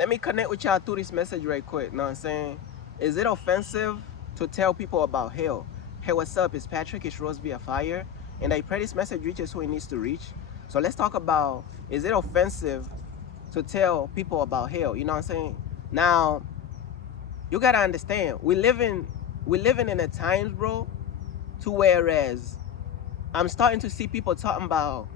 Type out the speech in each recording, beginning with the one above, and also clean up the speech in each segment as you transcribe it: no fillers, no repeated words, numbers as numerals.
let me connect with y'all through this message right quick. Know what I'm saying? Is it offensive to tell people about hell? Hey, what's up? It's Patrick. It's Rose via Fire. And I pray this message reaches who it needs to reach. So let's talk about, is it offensive to tell people about hell? You know what I'm saying? Now, you gotta understand, we living in a times, bro, to whereas I'm starting to see people talking about,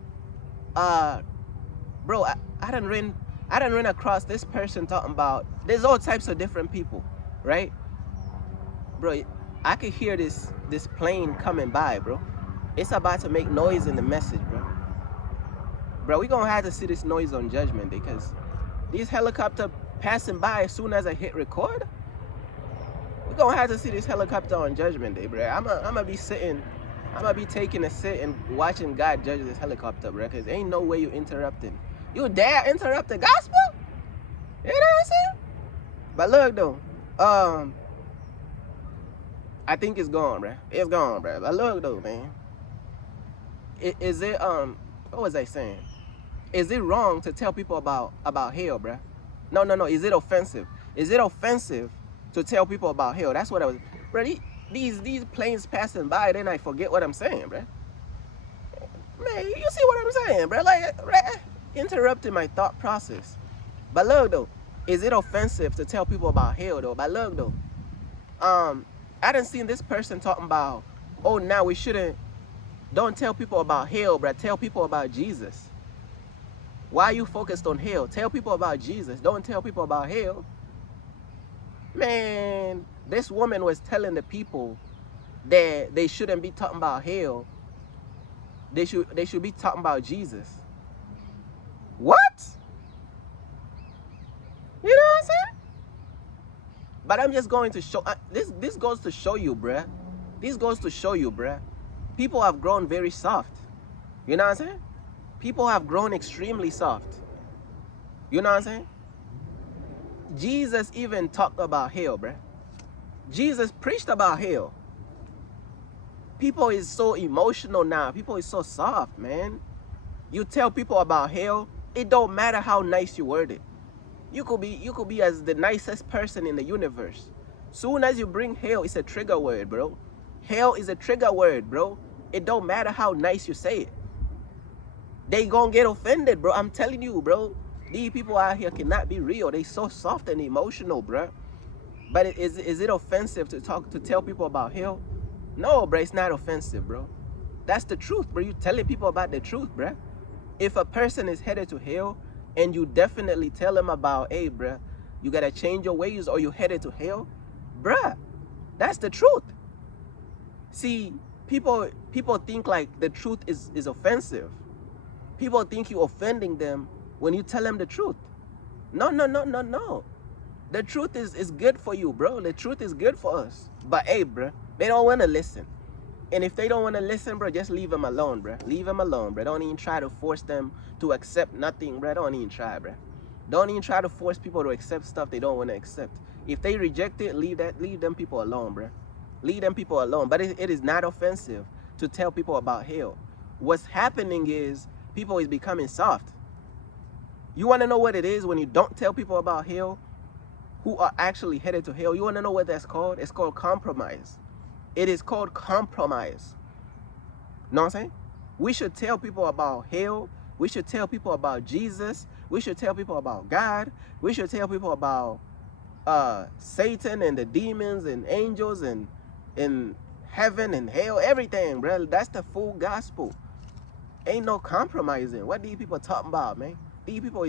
bro, I done ran across this person talking about, there's all types of different people, right? Bro, I could hear this plane coming by, bro. It's about to make noise in the message, bro. Bro, we gonna have to see this noise on Judgment Day, because these helicopter passing by as soon as I hit record, we gonna have to see this helicopter on Judgment Day, bro. I'm gonna be taking a sit and watching God judge this helicopter, bro, because ain't no way you interrupting. You dare interrupt the gospel? You know what I'm saying? But look though, I think it's gone, bro. It's gone, bro. But look though, man. Is it what was I saying? Is it wrong to tell people about hell, bro? No. Is it offensive? Is it offensive to tell people about hell? That's what I was, bro. These planes passing by, then I forget what I'm saying, bro. Man, you see what I'm saying, bro? Like, bro, interrupting my thought process. But look though, is it offensive to tell people about hell though? But look though, I done seen this person talking about, oh, now we shouldn't, don't tell people about hell, bro. Tell people about Jesus. Why are you focused on hell? Tell people about Jesus. Don't tell people about hell. Man, this woman was telling the people that they shouldn't be talking about hell. They should be talking about Jesus. What? You know what I'm saying? But I'm just going to show, this goes to show you, bruh. This goes to show you, bruh. People have grown very soft. You know what I'm saying? People have grown extremely soft. You know what I'm saying? Jesus even talked about hell, bruh. Jesus preached about hell. People is so emotional now. People is so soft, man. You tell people about hell, it don't matter how nice you word it. You could be as the nicest person in the universe. Soon as you bring hell, it's a trigger word, bro. Hell is a trigger word, bro. It don't matter how nice you say it. They gonna get offended, bro. I'm telling you, bro. These people out here cannot be real. They so soft and emotional, bro. But is it offensive to tell people about hell? No, bro. It's not offensive, bro. That's the truth, bro. You telling people about the truth, bro. If a person is headed to hell, and you definitely tell them about, hey, bro, you gotta change your ways or you headed to hell, bruh, that's the truth. See, people think like the truth is offensive. People think you offending them when you tell them the truth. No. The truth is good for you, bro. The truth is good for us. But hey, bro, they don't want to listen. And if they don't want to listen, bro, just leave them alone, bro. Leave them alone, bro. Don't even try to force them to accept nothing, bro. Don't even try, bro. Don't even try to force people to accept stuff they don't want to accept. If they reject it, leave them people alone, bro. Leave them people alone. But it is not offensive to tell people about hell. What's happening is people is becoming soft. You want to know what it is when you don't tell people about hell who are actually headed to hell? You want to know what that's called? It's called compromise. It is called compromise. Know what I'm saying? We should tell people about hell. We should tell people about Jesus. We should tell people about God. We should tell people about Satan and the demons and angels and in heaven and hell, everything, bro. That's the full gospel. Ain't no compromising. What these people talking about, man? These people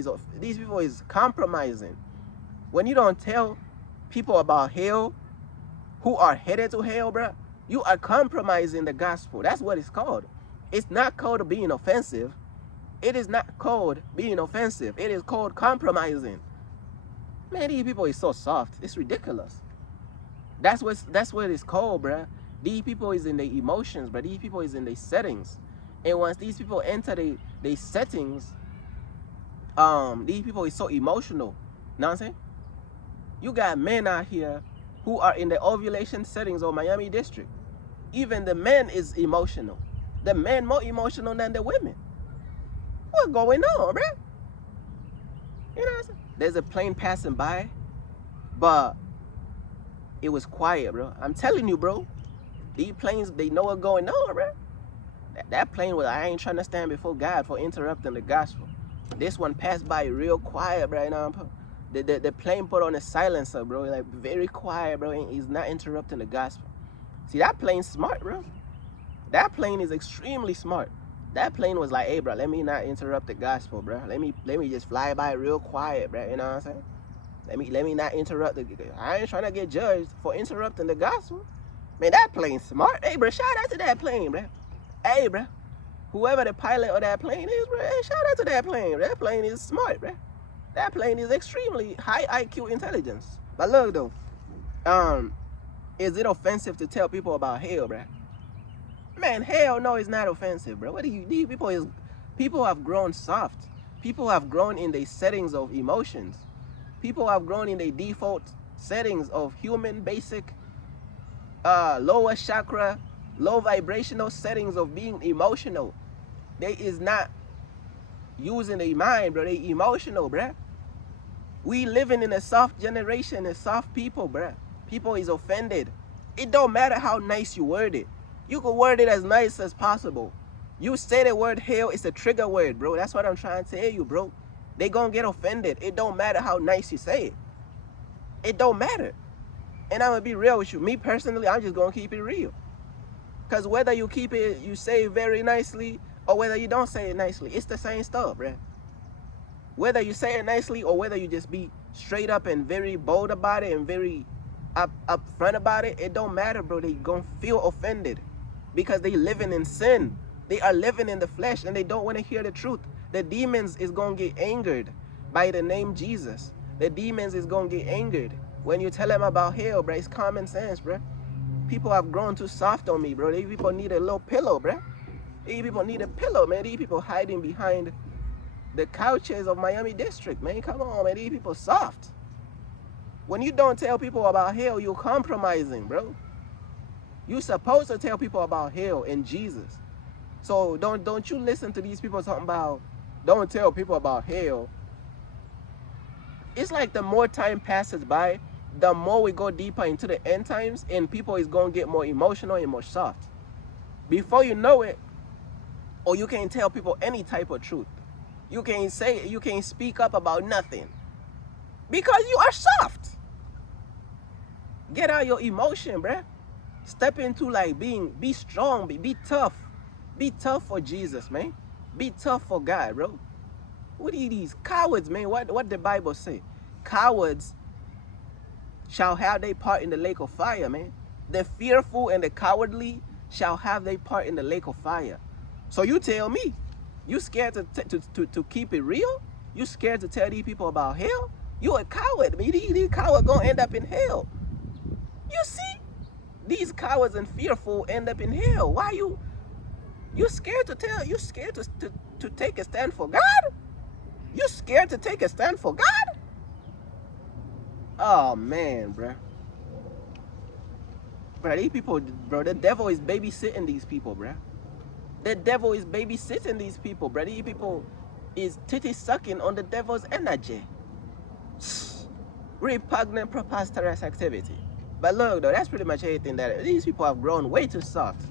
is compromising. When you don't tell people about hell who are headed to hell, bro, you are compromising the gospel. That's what it's called. It's not called being offensive. It is not called being offensive. It is called compromising. Man, these people is so soft. It's ridiculous. That's what it's called, bro. These people is in their emotions, bro. These people is in their settings. And once these people enter their settings, these people is so emotional. Know what I'm saying? You got men out here who are in the ovulation settings of Miami District. Even the men is emotional. The men more emotional than the women. What's going on, bro? You know what I'm saying? There's a plane passing by, but it was quiet, bro. I'm telling you, bro. These planes, they know what's going on, bro. That plane was, I ain't trying to stand before God for interrupting the gospel. This one passed by real quiet, bro. You know, the plane put on a silencer, bro. Like, very quiet, bro. And he's not interrupting the gospel. See, that plane's smart, bro. That plane is extremely smart. That plane was like, hey, bro, let me not interrupt the gospel, bro. Let me just fly by real quiet, bro. You know what I'm saying? Let me not interrupt I ain't trying to get judged for interrupting the gospel. Man, that plane's smart. Hey, bro, shout out to that plane, bro. Hey, bro, whoever the pilot of that plane is, bro, hey, shout out to that plane. That plane is smart, bro. That plane is extremely high IQ intelligence. But look, though, is it offensive to tell people about hell, bro? Man, hell no, it's not offensive, bro. What do you need? People have grown soft. People have grown in the settings of emotions. People have grown in the default settings of human basic, lower chakra, low vibrational settings of being emotional. They is not using their mind, bro. They emotional, bro. We living in a soft generation, a soft people, bro. People is offended. It don't matter how nice you word it. You can word it as nice as possible. You say the word hell, it's a trigger word, bro. That's what I'm trying to tell you, bro. They gonna get offended. It don't matter how nice you say it. It don't matter. And I'm gonna be real with you. Me personally, I'm just gonna keep it real. Because whether you keep it, you say it very nicely, or whether you don't say it nicely, it's the same stuff, bro. Whether you say it nicely, or whether you just be straight up and very bold about it and very upfront about it, it don't matter, bro. They gonna feel offended because they living in sin. They are living in the flesh and they don't want to hear the truth. The demons is gonna get angered by the name Jesus. The demons is gonna get angered when you tell them about hell, bro. It's common sense, bro. People have grown too soft on me, bro. These people need a little pillow, bro. These people need a pillow, man. These people hiding behind the couches of Miami District, man. Come on, man. These people soft. When you don't tell people about hell, you're compromising, bro. You're supposed to tell people about hell and Jesus. So don't you listen to these people talking about, don't tell people about hell. It's like the more time passes by, the more we go deeper into the end times, and people is going to get more emotional and more soft. Before you know it, or you can't tell people any type of truth. You can't speak up about nothing. Because you are soft. Get out your emotion, bruh. Step into like be strong, be tough. Be tough for Jesus, man. Be tough for God, bro. What are these cowards, man? What the Bible say? Cowards shall have their part in the lake of fire, man. The fearful and the cowardly shall have their part in the lake of fire. So you tell me, you scared to keep it real? You scared to tell these people about hell? You a coward, man. These cowards gonna end up in hell. You see? These cowards and fearful end up in hell. Why you scared to tell? You scared to take a stand for God? You scared to take a stand for God? Oh man, bro. Bro, these people, bro, the devil is babysitting these people, bro. The devil is babysitting these people, bro. These people is titty sucking on the devil's energy. Repugnant, preposterous activity. But look, though, that's pretty much everything that these people have grown way too soft.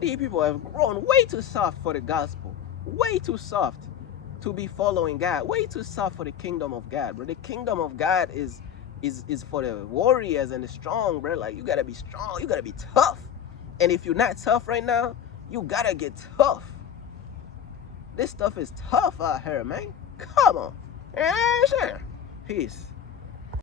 These people have grown way too soft for the gospel. Way too soft to be following God. Way too soft for the kingdom of God, bro. The kingdom of God is for the warriors and the strong, bro. Like, you gotta be strong. You gotta be tough. And if you're not tough right now, you gotta get tough. This stuff is tough out here, man. Come on. Yeah, sure. Peace.